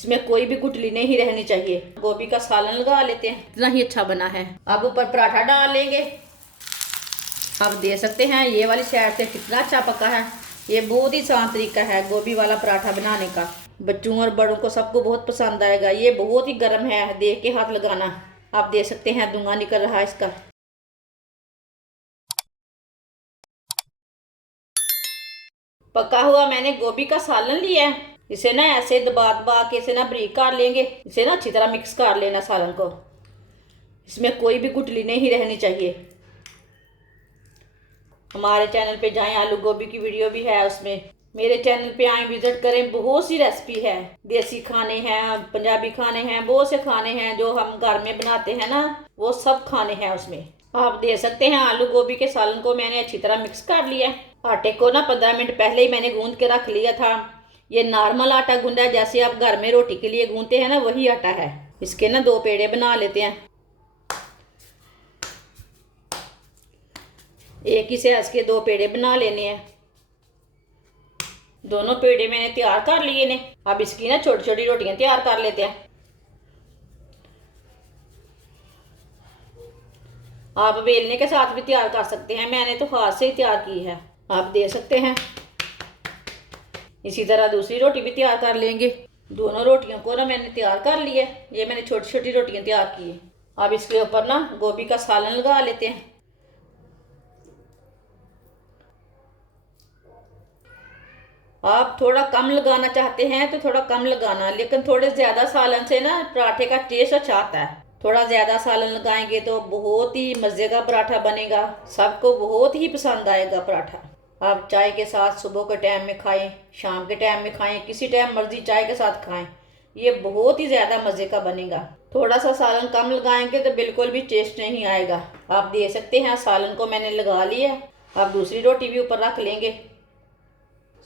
इसमें कोई भी गुठली नहीं रहनी चाहिए। गोभी का सालन लगा लेते हैं, इतना ही अच्छा बना है। अब ऊपर पराठा डाल लेंगे। आप देख सकते हैं ये वाली साइड से कितना अच्छा पका है। ये बहुत ही आसान तरीका है गोभी वाला पराठा बनाने का। बच्चों और बड़ों को सबको बहुत पसंद आएगा। ये बहुत ही गर्म है, देख के हाथ लगाना। आप देख सकते हैं धुआं निकल रहा है इसका। पका हुआ मैंने गोभी का सालन लिया है। इसे ना ऐसे दबा दबा के इसे ना बारीक कर लेंगे। इसे ना अच्छी तरह मिक्स कर लेना सालन को। इसमें कोई भी गुठली नहीं रहनी चाहिए। हमारे चैनल पे जाएं, आलू गोभी की वीडियो भी है उसमें। मेरे चैनल पे आए, विजिट करें, बहुत सी रेसिपी है। देसी खाने हैं, पंजाबी खाने हैं, बहुत से खाने हैं जो हम घर में बनाते हैं ना, वो सब खाने हैं उसमें। आप देख सकते हैं आलू गोभी के सालन को मैंने अच्छी तरह मिक्स कर लिया। आटे को ना 15 मिनट पहले ही मैंने गूंद के रख लिया था। ये नॉर्मल आटा गूंदा है, जैसे आप घर में रोटी के लिए गूंदते हैं ना, वही आटा है। इसके ना 2 पेड़े बना लेते हैं। एक ही साइज के 2 पेड़े बना लेने हैं। दोनों पेड़े मैंने तैयार कर लिए ने। अब इसकी ना छोटी छोटी रोटियां तैयार कर लेते हैं। आप बेलने के साथ भी तैयार कर सकते हैं, मैंने तो हाथ से ही तैयार की है। आप देख सकते हैं। इसी तरह दूसरी रोटी भी तैयार कर लेंगे। दोनों रोटियों को ना मैंने तैयार कर लिया। ये मैंने छोटी छोटी रोटियां तैयार की है। अब इसके ऊपर ना गोभी का सालन लगा लेते हैं। आप थोड़ा कम लगाना चाहते हैं तो थोड़ा कम लगाना, लेकिन थोड़े ज़्यादा सालन से ना पराठे का टेस्ट अच्छा आता है। थोड़ा ज़्यादा सालन लगाएंगे तो बहुत ही मज़े का पराठा बनेगा। सबको बहुत ही पसंद आएगा पराठा। आप चाय के साथ सुबह के टाइम में खाएं, शाम के टाइम में खाएं, किसी टाइम मर्जी चाय के साथ खाएं। ये बहुत ही ज़्यादा मज़े का बनेगा। थोड़ा सा सालन कम लगाएंगे तो बिल्कुल भी टेस्ट नहीं आएगा। आप देख सकते हैं सालन को मैंने लगा लिया। आप दूसरी रोटी भी ऊपर रख लेंगे।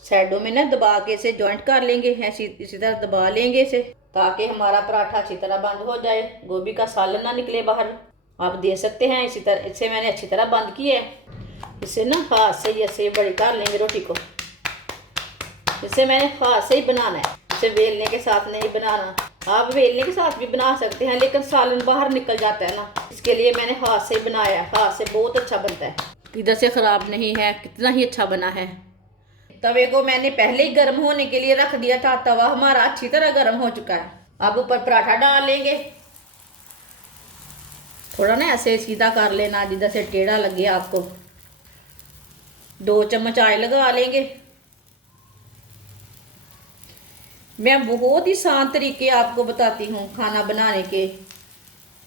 साइडों में ना दबा के इसे जॉइंट कर लेंगे। ऐसी इसी तरह दबा लेंगे इसे, ताकि हमारा पराठा अच्छी तरह बंद हो जाए, गोभी का सालन ना निकले बाहर। आप देख सकते हैं इसी तरह इसे मैंने अच्छी तरह बंद किया है। इसे ना हाथ से ही ऐसे बड़ी कर लेंगे रोटी को। इसे मैंने हाथ से ही बनाना है, इसे बेलने के साथ नहीं बनाना। आप बेलने के साथ भी बना सकते हैं, लेकिन सालन बाहर निकल जाता है ना, इसके लिए मैंने हाथ से बनाया। हाथ से बहुत अच्छा बनता है, इधर से ख़राब नहीं है, कितना ही अच्छा बना है। तवे को मैंने पहले ही गर्म होने के लिए रख दिया था। तवा हमारा अच्छी तरह गर्म हो चुका है। अब ऊपर पराठा डाल लेंगे। थोड़ा ना ऐसे सीधा कर लेना जिधर से टेढ़ा लगे आपको। 2 चम्मच ऑयल लगा लेंगे। मैं बहुत ही आसान तरीके आपको बताती हूँ खाना बनाने के।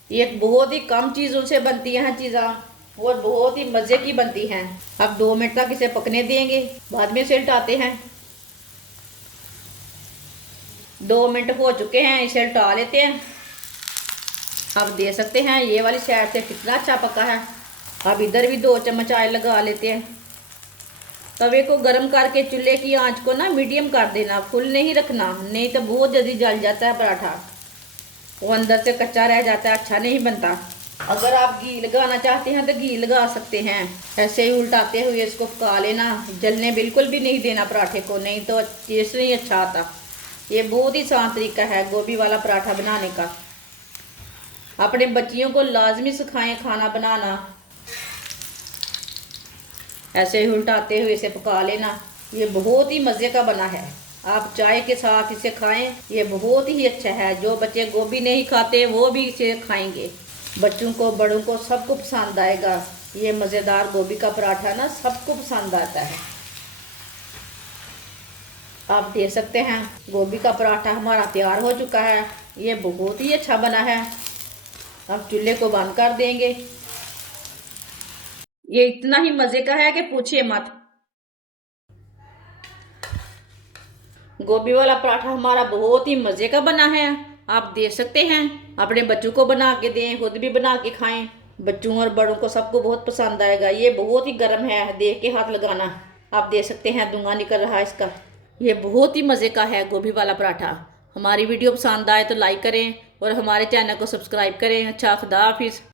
ये बहुत ही कम चीज़ों से बनती हैं चीज़ें, और बहुत ही मज़े की बनती हैं। अब 2 मिनट तक इसे पकने देंगे, बाद में इसे उल्टाते हैं। 2 मिनट हो चुके हैं, इसे उल्टा लेते हैं। आप देख सकते हैं ये वाली साइड से कितना अच्छा पका है। अब इधर भी 2 चम्मच ऑयल लगा लेते हैं। तवे को गर्म करके चूल्हे की आंच को ना मीडियम कर देना, फुल नहीं रखना, नहीं तो बहुत जल्दी जल जाता है पराठा। वो अंदर से कच्चा रह जाता है, अच्छा नहीं बनता। अगर आप घी लगाना चाहते हैं तो घी लगा सकते हैं। ऐसे ही उल्टाते हुए इसको पका लेना, जलने बिल्कुल भी नहीं देना पराठे को, नहीं तो टेस्ट नहीं अच्छा आता। ये बहुत ही आसान तरीका है गोभी वाला पराठा बनाने का। अपने बच्चियों को लाजमी सिखाएं खाना बनाना। ऐसे ही उल्टाते हुए इसे पका लेना। ये बहुत ही मज़े का बना है। आप चाय के साथ इसे खाएं, ये बहुत ही अच्छा है। जो बच्चे गोभी नहीं खाते वो भी इसे खाएंगे। बच्चों को, बड़ों को, सबको पसंद आएगा। ये मज़ेदार गोभी का पराठा ना सबको पसंद आता है। आप देख सकते हैं गोभी का पराठा हमारा तैयार हो चुका है। ये बहुत ही अच्छा बना है। अब चूल्हे को बंद कर देंगे। ये इतना ही मज़े का है कि पूछिए मत। गोभी वाला पराठा हमारा बहुत ही मज़े का बना है। आप देख सकते हैं, अपने बच्चों को बना के दें, खुद भी बना के खाएं। बच्चों और बड़ों को सबको बहुत पसंद आएगा। ये बहुत ही गर्म है, देख के हाथ लगाना। आप देख सकते हैं धुआं निकल रहा है इसका। ये बहुत ही मज़े का है गोभी वाला पराठा। हमारी वीडियो पसंद आए तो लाइक करें और हमारे चैनल को सब्सक्राइब करें। अच्छा, खुदा हाफिज़।